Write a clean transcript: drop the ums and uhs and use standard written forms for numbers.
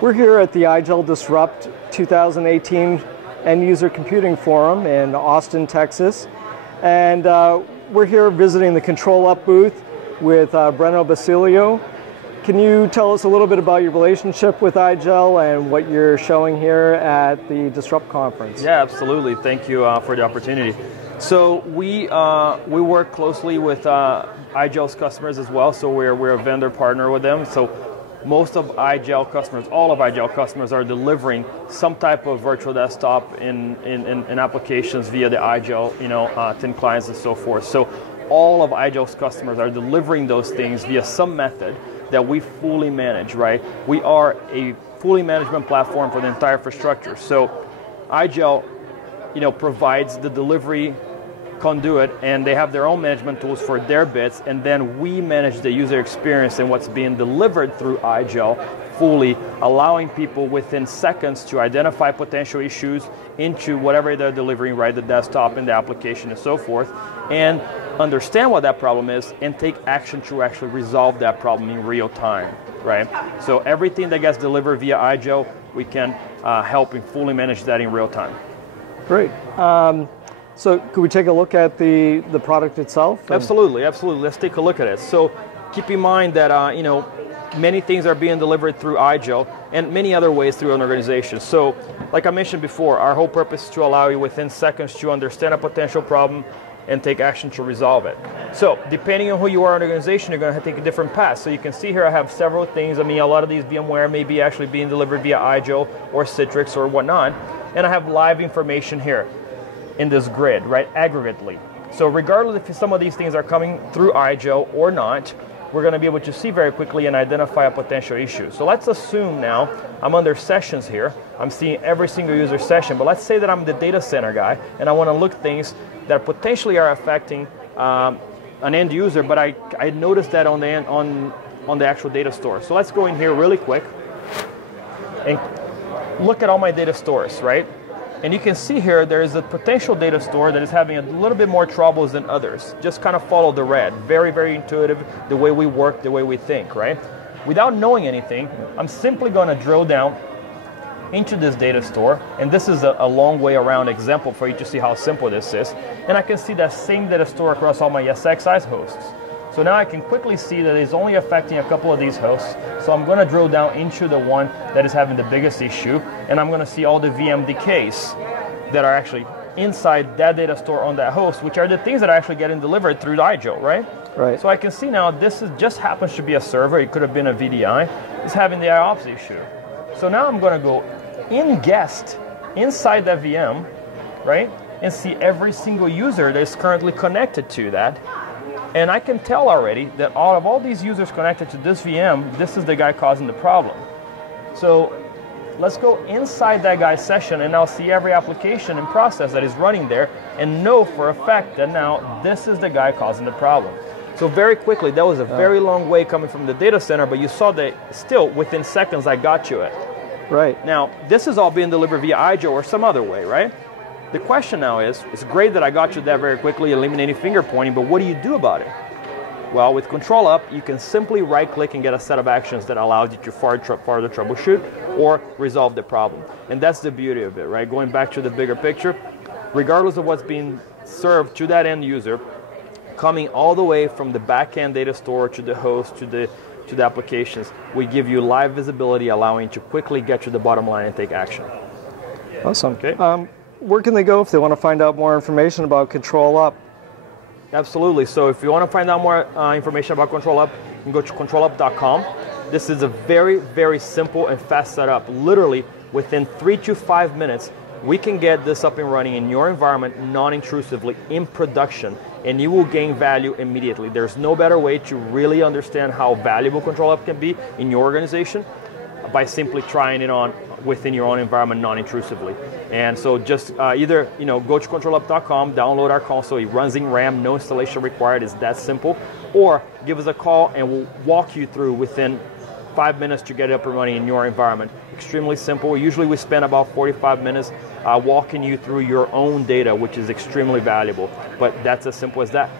We're here at the IGEL Disrupt 2018 End User Computing Forum in Austin, Texas. And we're here visiting the ControlUp booth with Breno Basilio. Can you tell us a little bit about your relationship with IGEL and what you're showing here at the Disrupt conference? Yeah, absolutely. Thank you for the opportunity. So we work closely with IGEL's customers as well. So we're a vendor partner with them. So most of IGEL customers, all of IGEL customers, are delivering some type of virtual desktop in applications via the IGEL, thin clients and so forth. So all of IGEL's customers are delivering those things via some method that we fully manage, right? We are a fully management platform for the entire infrastructure. So IGEL, provides the delivery conduit, and they have their own management tools for their bits, and then we manage the user experience and what's being delivered through IGEL fully, allowing people within seconds to identify potential issues into whatever they're delivering, right, the desktop and the application and so forth, and understand what that problem is and take action to actually resolve that problem in real time, right? So everything that gets delivered via IGEL, we can help and fully manage that in real time. Great. So could we take a look at the product itself? Absolutely, absolutely. Let's take a look at it. So keep in mind that many things are being delivered through IGEL and many other ways through an organization. So like I mentioned before, our whole purpose is to allow you within seconds to understand a potential problem and take action to resolve it. So depending on who you are in an organization, you're going to take a different path. So you can see here I have several things. I mean, a lot of these VMware may be actually being delivered via IGEL or Citrix or whatnot. And I have live information here in this grid, right, aggregately. So regardless if some of these things are coming through IGEL or not, we're going to be able to see very quickly and identify a potential issue. So let's assume now I'm under sessions here. I'm seeing every single user session, but let's say that I'm the data center guy and I want to look things that potentially are affecting an end user, but I noticed that on the actual data store. So let's go in here really quick and look at all my data stores, right? And you can see here there is a potential data store that is having a little bit more troubles than others. Just kind of follow the red. Very, very intuitive, the way we work, the way we think, right? Without knowing anything, I'm simply going to drill down into this data store, and this is a long way around example for you to see how simple this is. And I can see that same data store across all my ESXi hosts. So now I can quickly see that it's only affecting a couple of these hosts. So I'm going to drill down into the one that is having the biggest issue, and I'm going to see all the VM decays that are actually inside that data store on that host, which are the things that are actually getting delivered through the IGEL, right? Right. So I can see now this just happens to be a server. It could have been a VDI. It's having the IOPS issue. So now I'm going to go in guest inside that VM, right, and see every single user that is currently connected to that. And I can tell already that out of all these users connected to this VM, this is the guy causing the problem. So let's go inside that guy's session and I'll see every application and process that is running there and know for a fact that now this is the guy causing the problem. So very quickly, that was a very long way coming from the data center, but you saw that still within seconds I got you it. Right. Now, this is all being delivered via IGEL or some other way, right? The question now is, it's great that I got you that very quickly, eliminating finger pointing, but what do you do about it? Well, with ControlUp, you can simply right-click and get a set of actions that allows you to further troubleshoot or resolve the problem. And that's the beauty of it, right? Going back to the bigger picture, regardless of what's being served to that end user, coming all the way from the back-end data store to the host to the applications, we give you live visibility, allowing you to quickly get to the bottom line and take action. Awesome. Okay. Where can they go if they want to find out more information about ControlUp? Absolutely. So if you want to find out more information about ControlUp, you can go to ControlUp.com. This is a very, very simple and fast setup. Literally, within 3 to 5 minutes, we can get this up and running in your environment non-intrusively in production, and you will gain value immediately. There's no better way to really understand how valuable ControlUp can be in your organization by simply trying it on within your own environment non-intrusively. And so just either go to ControlUp.com, download our console. It runs in RAM, no installation required. It's that simple. Or give us a call and we'll walk you through within 5 minutes to get it up and running in your environment. Extremely simple. Usually we spend about 45 minutes walking you through your own data, which is extremely valuable. But that's as simple as that.